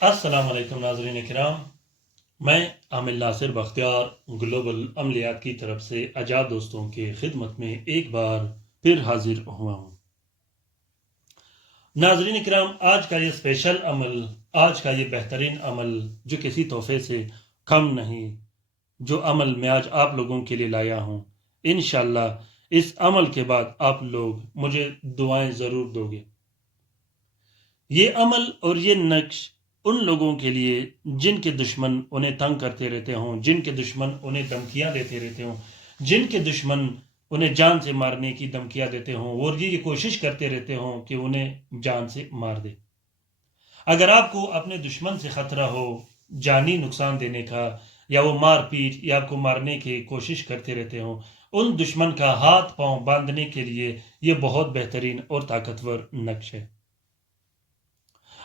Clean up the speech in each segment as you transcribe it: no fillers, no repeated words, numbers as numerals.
अस्सलाम वालेकुम नाज़रीन किराम। मैं आमिर नासिर बख्तियार ग्लोबल अमलियात की तरफ से आज़ाद दोस्तों के खिदमत में एक बार फिर हाजिर हुआ हूँ। नाज़रीन किराम, आज का ये स्पेशल अमल, आज का ये बेहतरीन अमल जो किसी तोहफे से कम नहीं, जो अमल मैं आज आप लोगों के लिए लाया हूँ, इंशाअल्लाह इस अमल के बाद आप लोग मुझे दुआएं ज़रूर दोगे। ये अमल और ये नक्श उन लोगों के लिए जिनके दुश्मन उन्हें तंग करते रहते हों, जिनके दुश्मन उन्हें धमकियां देते रहते हों, जिनके दुश्मन उन्हें जान से मारने की धमकियां देते हों और ये कोशिश करते रहते हों कि उन्हें जान से मार दे। अगर आपको अपने दुश्मन से खतरा हो जानी नुकसान देने का, या वो मार पीट या आपको मारने की कोशिश करते रहते हों, उन दुश्मन का हाथ पांव बांधने के लिए ये बहुत बेहतरीन और ताकतवर नक्श है।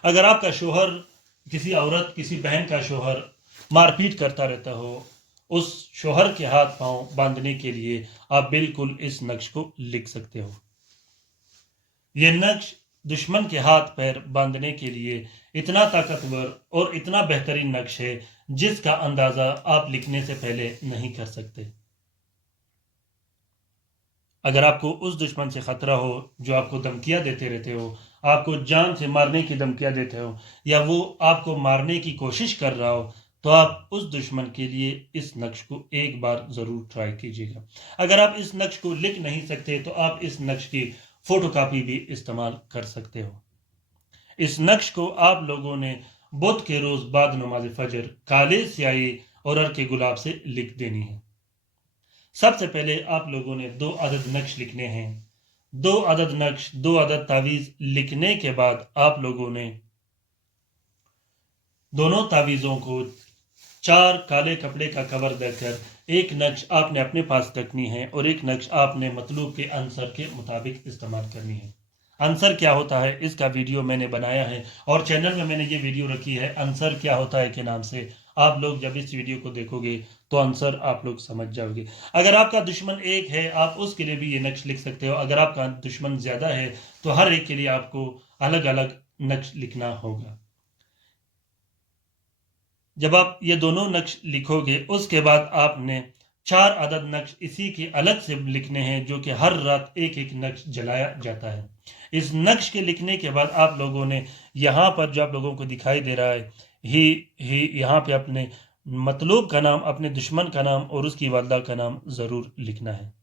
अगर आपका शोहर, किसी औरत, किसी बहन का शोहर मारपीट करता रहता हो, उस शोहर के हाथ पांव बांधने के लिए आप बिल्कुल इस नक्श को लिख सकते हो। यह नक्श दुश्मन के हाथ पैर बांधने के लिए इतना ताकतवर और इतना बेहतरीन नक्श है जिसका अंदाजा आप लिखने से पहले नहीं कर सकते। अगर आपको उस दुश्मन से खतरा हो जो आपको धमकियां देते रहते हो, आपको जान से मारने की धमकियां देते हो, या वो आपको मारने की कोशिश कर रहा हो, तो आप उस दुश्मन के लिए इस नक्श को एक बार जरूर ट्राई कीजिएगा। अगर आप इस नक्श को लिख नहीं सकते तो आप इस नक्श की फोटोकॉपी भी इस्तेमाल कर सकते हो। इस नक्श को आप लोगों ने बुध के रोज बाद नमाज फजर काले स्याही और अर्के गुलाब से लिख देनी है। सबसे पहले आप लोगों ने 2 अदद नक्श लिखने हैं। 2 अदद नक्श, 2 अदद तावीज़ लिखने के बाद आप लोगों ने दोनों तावीज़ों को 4 काले कपड़े का कवर देकर एक नक्श आपने अपने पास रखनी है और एक नक्श आपने मतलूब के आंसर के मुताबिक इस्तेमाल करनी है। आंसर क्या होता है इसका वीडियो मैंने बनाया है और चैनल में मैंने ये वीडियो रखी है आंसर क्या होता है के नाम से। आप लोग जब इस वीडियो को देखोगे तो आंसर आप लोग समझ जाओगे। अगर आपका दुश्मन एक है, आप उसके लिए भी ये नक्श लिख सकते हो। अगर आपका दुश्मन ज्यादा है तो हर एक के लिए आपको अलग अलग नक्श लिखना होगा। जब आप ये दोनों नक्श लिखोगे उसके बाद आपने 4 अदद नक्श इसी के अलग से लिखने हैं जो कि हर रात एक एक नक्श जलाया जाता है। इस नक्श के लिखने के बाद आप लोगों ने यहाँ पर जो आप लोगों को दिखाई दे रहा है ही यहाँ पे अपने मतलूब का नाम, अपने दुश्मन का नाम और उसकी वालदा का नाम जरूर लिखना है।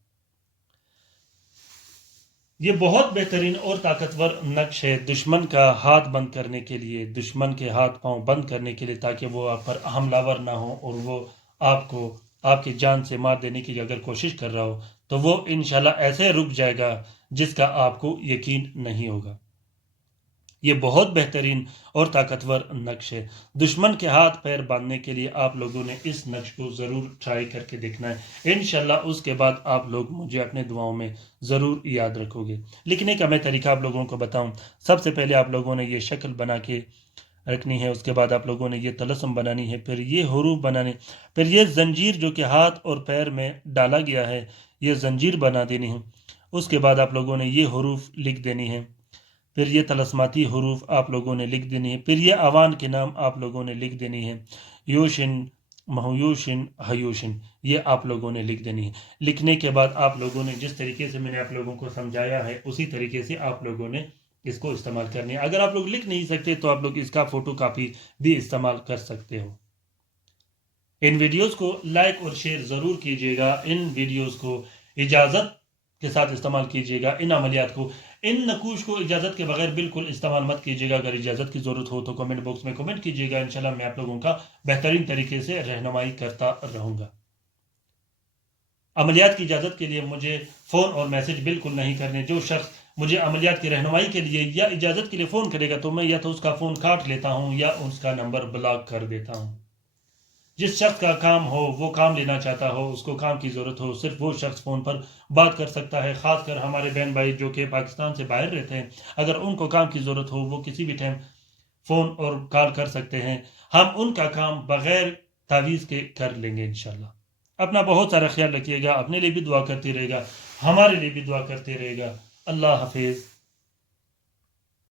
ये बहुत बेहतरीन और ताकतवर नक्श है दुश्मन का हाथ बंद करने के लिए, दुश्मन के हाथ पांव बंद करने के लिए, ताकि वो आप पर हमलावर ना हो और वो आपको आपकी जान से मार देने की अगर कोशिश कर रहा हो तो वो इंशाल्लाह ऐसे रुक जाएगा जिसका आपको यकीन नहीं होगा। ये बहुत बेहतरीन और ताकतवर नक्श है। दुश्मन के हाथ पैर बांधने के लिए आप लोगों ने इस नक्श को ज़रूर ट्राई करके देखना है। इंशाल्लाह उसके बाद आप लोग मुझे अपने दुआओं में ज़रूर याद रखोगे। लिखने का मैं तरीका आप लोगों को बताऊं। सबसे पहले आप लोगों ने ये शक्ल बना के रखनी है, उसके बाद आप लोगों ने ये तलस्सुम बनानी है, फिर ये हुरूफ बनाने, फिर ये जंजीर जो कि हाथ और पैर में डाला गया है ये जंजीर बना देनी है। उसके बाद आप लोगों ने ये हुरूफ लिख देनी है, फिर ये तलस्माती हरूफ आप लोगों ने लिख देनी है, फिर ये अवान के नाम आप लोगों ने लिख देनी है, यूशिन, महयूशिन, हयूशिन, ये आप लोगों ने लिख देनी है। लिखने के बाद आप लोगों ने जिस तरीके से मैंने आप लोगों को समझाया है उसी तरीके से आप लोगों ने इसको इस्तेमाल करनी है। अगर आप लोग लिख नहीं सकते तो आप लोग इसका फोटो कापी भी इस्तेमाल कर सकते हो। इन वीडियोस को लाइक और शेयर ज़रूर कीजिएगा। इन वीडियोस को इजाज़त के साथ इस्तेमाल कीजिएगा। इन अमलियात को, इन नकूश को इजाज़त के बगैर बिल्कुल इस्तेमाल मत कीजिएगा। अगर इजाज़त की ज़रूरत हो तो कमेंट बॉक्स में कमेंट कीजिएगा। इंशाल्लाह मैं आप लोगों का बेहतरीन तरीके से रहनुमाई करता रहूँगा। अमलियात की इजाज़त के लिए मुझे फ़ोन और मैसेज बिल्कुल नहीं करने। जो शख्स मुझे अमलियात की रहनुमाई के लिए या इजाज़त के लिए फ़ोन करेगा तो मैं या तो उसका फ़ोन काट लेता हूँ या उसका नंबर ब्लॉक कर देता हूँ। जिस शख्स का काम हो, वो काम लेना चाहता हो, उसको काम की ज़रूरत हो, सिर्फ वो शख्स फ़ोन पर बात कर सकता है। ख़ासकर हमारे बहन भाई जो कि पाकिस्तान से बाहर रहते हैं, अगर उनको काम की ज़रूरत हो वो किसी भी टाइम फ़ोन और कॉल कर सकते हैं। हम उनका काम बग़ैर तावीज़ के कर लेंगे इंशाल्लाह। अपना बहुत सारा ख्याल रखिएगा, अपने लिए भी दुआ करते रहेगा, हमारे लिए भी दुआ करते रहेगा। अल्लाह हाफिज़।